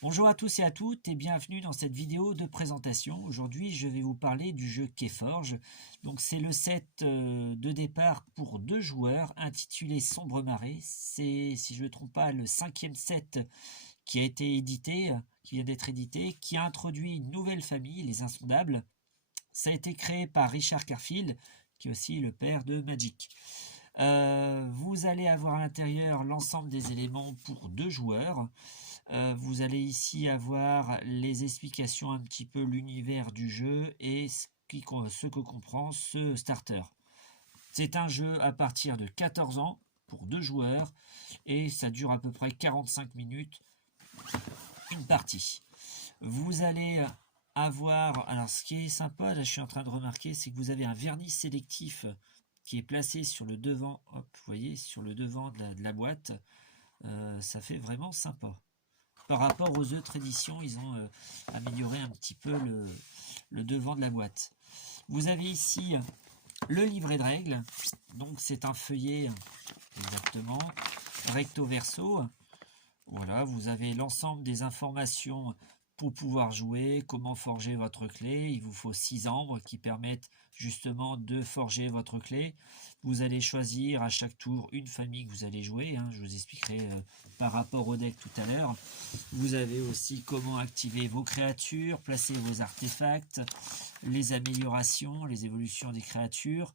Bonjour à tous et à toutes et bienvenue dans cette vidéo de présentation. Aujourd'hui, je vais vous parler du jeu Keyforge. Donc, c'est le set de départ pour 2 joueurs intitulé Sombre Marée. C'est, si je ne me trompe pas, le 5e set qui a été édité, qui vient d'être édité, qui a introduit une nouvelle famille, les Insondables. Ça a été créé par Richard Garfield, qui est aussi le père de Magic. Vous allez avoir à l'intérieur l'ensemble des éléments pour 2 joueurs. Vous allez ici avoir les explications un petit peu l'univers du jeu et ce que comprend ce starter. C'est un jeu à partir de 14 ans pour 2 joueurs et ça dure à peu près 45 minutes une partie. Vous allez avoir, alors ce qui est sympa, là je suis en train de remarquer, c'est que vous avez un vernis sélectif qui est placé sur le devant, hop, vous voyez, sur le devant de la boîte. Ça fait vraiment sympa. Par rapport aux autres éditions, ils ont amélioré un petit peu le devant de la boîte. Vous avez ici le livret de règles. Donc c'est un feuillet exactement recto verso. Voilà, vous avez l'ensemble des informations pour pouvoir jouer, comment forger votre clé. Il vous faut 6 ambres qui permettent justement de forger votre clé. Vous allez choisir à chaque tour une famille que vous allez jouer. Je vous expliquerai par rapport au deck tout à l'heure. Vous avez aussi comment activer vos créatures, placer vos artefacts, les améliorations, les évolutions des créatures.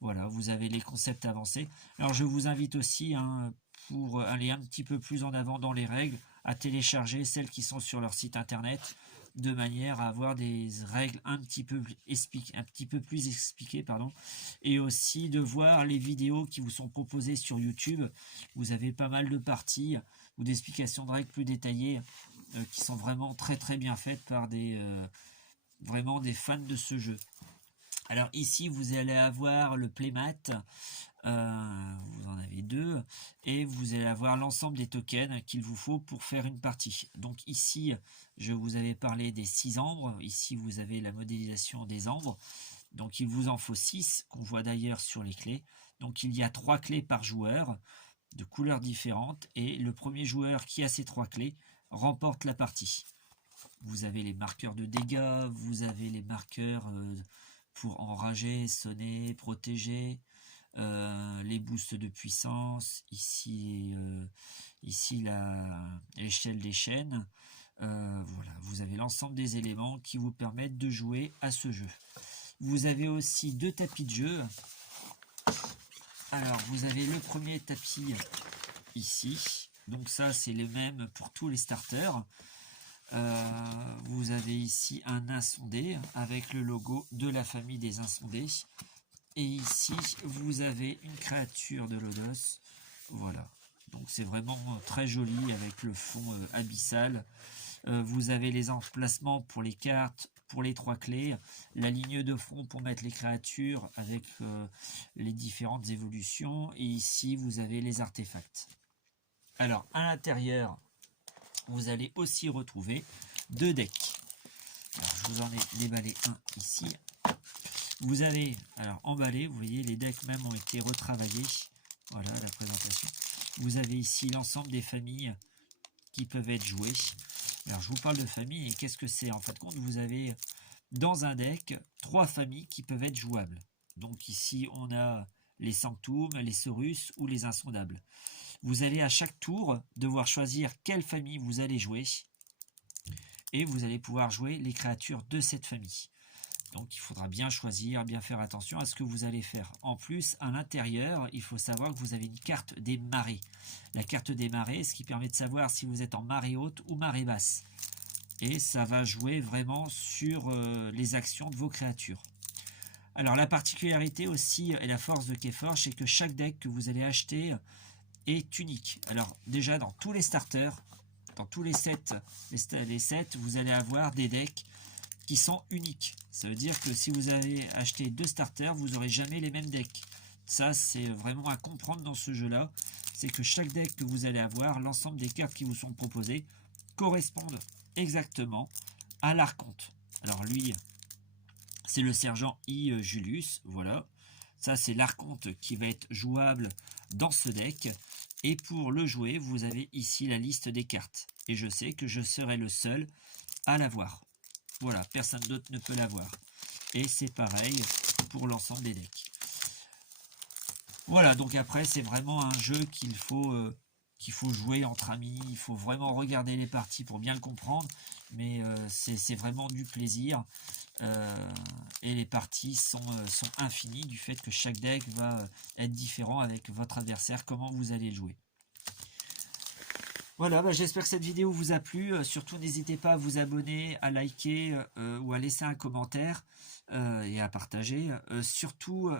Voilà, vous avez les concepts avancés. Alors je vous invite aussi, pour aller un petit peu plus en avant dans les règles, à télécharger celles qui sont sur leur site internet, de manière à avoir des règles un petit peu plus expliquées, et aussi de voir les vidéos qui vous sont proposées sur YouTube. Vous avez pas mal de parties ou d'explications de règles plus détaillées qui sont vraiment très très bien faites par vraiment des fans de ce jeu. Alors ici vous allez avoir le playmat, vous en avez 2, et vous allez avoir l'ensemble des tokens qu'il vous faut pour faire une partie. Donc ici, je vous avais parlé des 6 ambres, ici vous avez la modélisation des ambres, donc il vous en faut 6, qu'on voit d'ailleurs sur les clés. Donc il y a 3 clés par joueur, de couleurs différentes, et le premier joueur qui a ces 3 clés remporte la partie. Vous avez les marqueurs de dégâts, vous avez les marqueurs pour enrager, sonner, protéger, les boosts de puissance, ici l'échelle des chaînes. Voilà, vous avez l'ensemble des éléments qui vous permettent de jouer à ce jeu. Vous avez aussi 2 tapis de jeu. Alors vous avez le premier tapis ici, donc ça c'est le même pour tous les starters. Vous avez ici un insondé avec le logo de la famille des insondés. Et ici, vous avez une créature de Lodos. Voilà. Donc c'est vraiment très joli avec le fond abyssal. Vous avez les emplacements pour les cartes, pour les 3 clés. La ligne de front pour mettre les créatures avec les différentes évolutions. Et ici, vous avez les artefacts. Alors, à l'intérieur, vous allez aussi retrouver 2 decks. Alors, je vous en ai déballé un ici. Vous avez, alors emballé, vous voyez, les decks même ont été retravaillés. Voilà la présentation. Vous avez ici l'ensemble des familles qui peuvent être jouées. Alors, je vous parle de famille, et qu'est-ce que c'est? En fin de compte, vous avez dans un deck 3 familles qui peuvent être jouables. Donc ici, on a les Sanctum, les Saurus ou les Insondables. Vous allez à chaque tour devoir choisir quelle famille vous allez jouer. Et vous allez pouvoir jouer les créatures de cette famille. Donc il faudra bien choisir, bien faire attention à ce que vous allez faire. En plus, à l'intérieur, il faut savoir que vous avez une carte des marées. La carte des marées, ce qui permet de savoir si vous êtes en marée haute ou marée basse. Et ça va jouer vraiment sur les actions de vos créatures. Alors la particularité aussi et la force de Keyforge, c'est que chaque deck que vous allez acheter est unique. Alors déjà dans tous les starters, dans tous les sets, vous allez avoir des decks qui sont uniques. Ça veut dire que si vous avez acheté 2 starters, vous n'aurez jamais les mêmes decks. Ça, c'est vraiment à comprendre dans ce jeu-là. C'est que chaque deck que vous allez avoir, l'ensemble des cartes qui vous sont proposées, correspondent exactement à l'archonte. Alors lui, c'est le sergent I. Julius, voilà. Ça, c'est l'archonte qui va être jouable dans ce deck. Et pour le jouer, vous avez ici la liste des cartes. Et je sais que je serai le seul à l'avoir. Voilà, personne d'autre ne peut l'avoir. Et c'est pareil pour l'ensemble des decks. Voilà, donc après, c'est vraiment un jeu qu'il faut jouer entre amis. Il faut vraiment regarder les parties pour bien le comprendre. Mais c'est vraiment du plaisir. Et les parties sont infinies du fait que chaque deck va être différent avec votre adversaire, comment vous allez le jouer. Voilà, j'espère que cette vidéo vous a plu. Surtout, n'hésitez pas à vous abonner, à liker ou à laisser un commentaire et à partager. Surtout,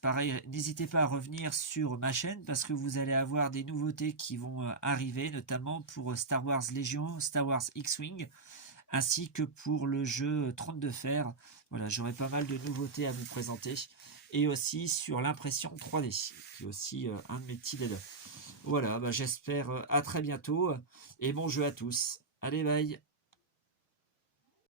pareil, n'hésitez pas à revenir sur ma chaîne parce que vous allez avoir des nouveautés qui vont arriver, notamment pour Star Wars Légion, Star Wars X-Wing, ainsi que pour le jeu 32 Fer. Voilà, j'aurai pas mal de nouveautés à vous présenter. Et aussi sur l'impression 3D, qui est aussi un de mes petits dada. Voilà, j'espère à très bientôt et bon jeu à tous. Allez, bye!